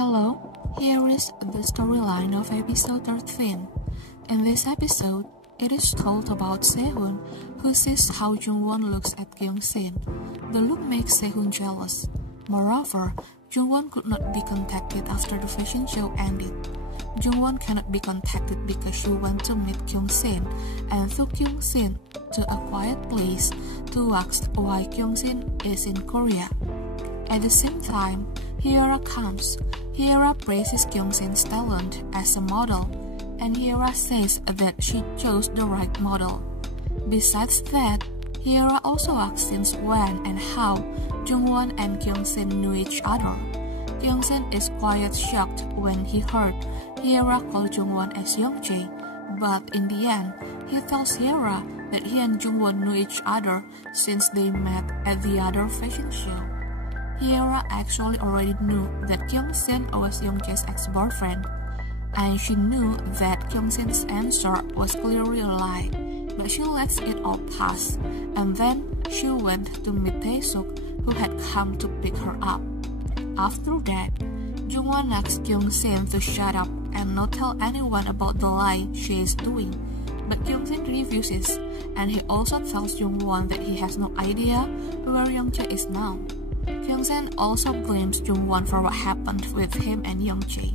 Hello, here is the storyline of episode 13. In this episode, it is told about Sehun, who sees how Jungwon looks at Kyung-sin. The look makes Sehun jealous. Moreover, Jungwon could not be contacted after the fashion show ended. Jungwon cannot be contacted because she went to meet Kyung-sin and took Kyung-sin to a quiet place to ask why Kyung-sin is in Korea. At the same time, Hyera comes. Hyera praises Kyung-sin's talent as a model, and Hyera says that she chose the right model. Besides that, Hyera also asks since when and how Jungwon and Kyung-sin knew each other. Kyung-sin is quite shocked when he heard Hyera call Jungwon as Youngchae, but in the end, he tells Hyera that he and Jungwon knew each other since they met at the other fashion show. Hyera actually already knew that Kyung-sin was Youngchae's ex-boyfriend, and she knew that Kyung-sin's answer was clearly a lie, but she lets it all pass, and then she went to meet Tae-suk, who had come to pick her up. After that, Jungwon asked Kyung-sin to shut up and not tell anyone about the lie she is doing, but Kyung-sin refuses, and he also tells Jungwon that he has no idea where Youngchae is now. Kyung-sin also blames Jungwon for what happened with him and Youngchae.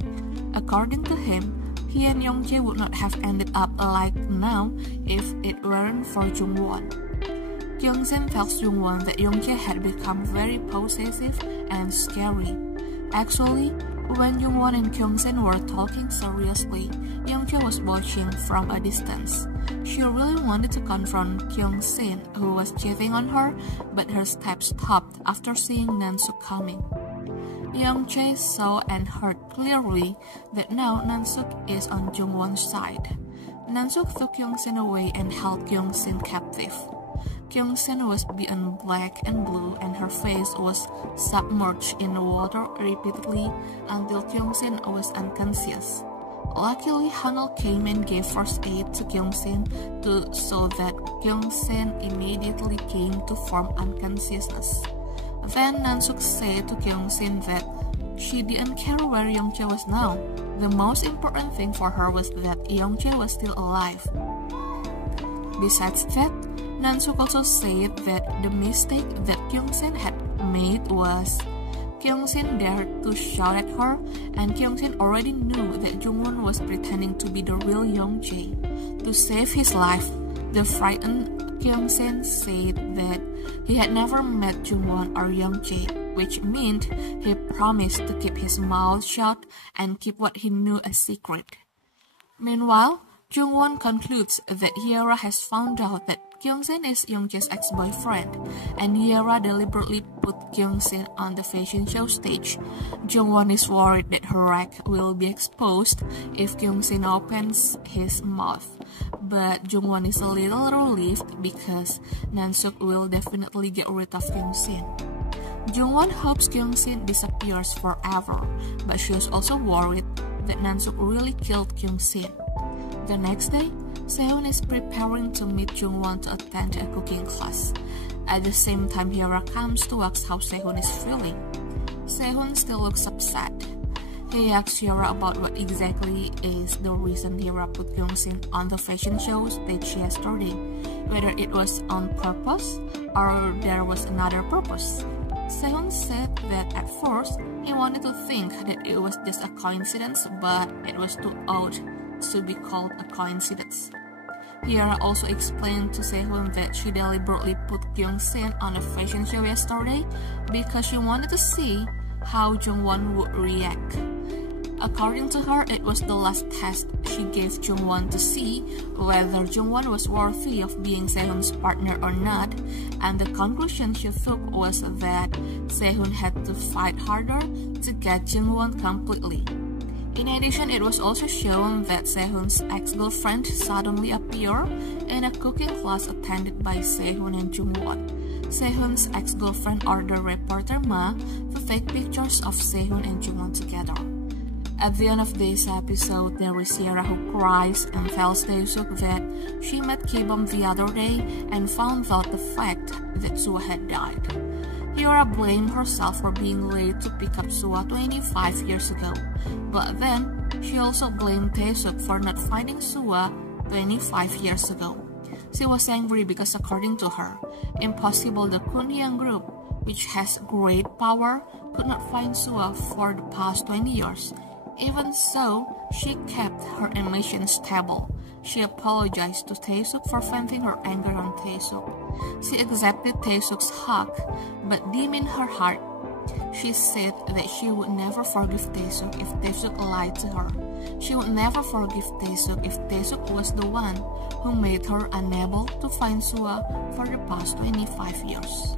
According to him, he and Youngchae would not have ended up alike now if it weren't for Jungwon. Kyung-sin tells Jungwon that Youngchae had become very possessive and scary. Actually, when Jungwon and Kyung-sin were talking seriously, Youngchae was watching from a distance. She really wanted to confront Kyung-sin, who was cheating on her, but her steps stopped after seeing Nansook coming. Youngchae saw and heard clearly that now Nansook is on Jungwon's side. Nansook took Kyung-sin away and held Kyung-sin captive. Kyung-sin was beyond black and blue, and her face was submerged in the water repeatedly until Kyung-sin was unconscious. Luckily, Hanul came and gave first aid to Kyung-sin so that Kyung-sin immediately came to form unconsciousness. Then Nansook said to Kyung-sin that she didn't care where Youngchae was now. The most important thing for her was that Youngchae was still alive. Besides that, Nansook also said that the mistake that Kyung-sin had made was Kyung-sin dared to shout at her, and Kyung-sin already knew that Jungwon was pretending to be the real Youngchae. To save his life, the frightened Kyung-sin said that he had never met Jungwon or Youngchae, which meant he promised to keep his mouth shut and keep what he knew a secret. Meanwhile, Jungwon concludes that Hyera has found out that Kyung-sin is Youngchae's ex-boyfriend, and Hyera deliberately put Kyung-sin on the fashion show stage. Jungwon is worried that her wreck will be exposed if Kyung-sin opens his mouth, but Jungwon is a little relieved because Nansook will definitely get rid of Kyung-sin. Jungwon hopes Kyung-sin disappears forever, but she is also worried that Nansook really killed Kyung-sin. The next day, Sehun is preparing to meet Jungwon to attend a cooking class. At the same time, Hyera comes to ask how Sehun is feeling. Sehun still looks upset. He asks Hyera about what exactly is the reason Hyera put Kyung-sin on the fashion show stage yesterday, whether it was on purpose or there was another purpose. Sehun said that at first he wanted to think that it was just a coincidence, but it was too odd to be called a coincidence. Hyera also explained to Sehun that she deliberately put Kyung-sin on a fashion show yesterday because she wanted to see how Jungwon would react. According to her, it was the last test she gave Jungwon to see whether Jungwon was worthy of being Sehun's partner or not, and the conclusion she took was that Sehun had to fight harder to get Jungwon completely. In addition, it was also shown that Sehun's ex-girlfriend suddenly appeared in a cooking class attended by Sehun and Jungwon. Sehun's ex-girlfriend ordered reporter Ma to take pictures of Sehun and Jungwon together. At the end of this episode, there is Hyera who cries and tells Tae-suk that she met Ki-bum the other day and found out the fact that Soo had died. Hyora blamed herself for being late to pick up Sua 25 years ago, but then she also blamed Taesuk for not finding Sua 25 years ago. She was angry because, according to her, impossible the Kunhyang group, which has great power, could not find Sua for the past 20 years. Even so, she kept her emotions stable. She apologized to Taesuk for venting her anger on Taesuk. She accepted Taesuk's hug, but deep in her heart, she said that she would never forgive Taesuk if Taesuk lied to her. She would never forgive Taesuk if Taesuk was the one who made her unable to find Sua for the past 25 years.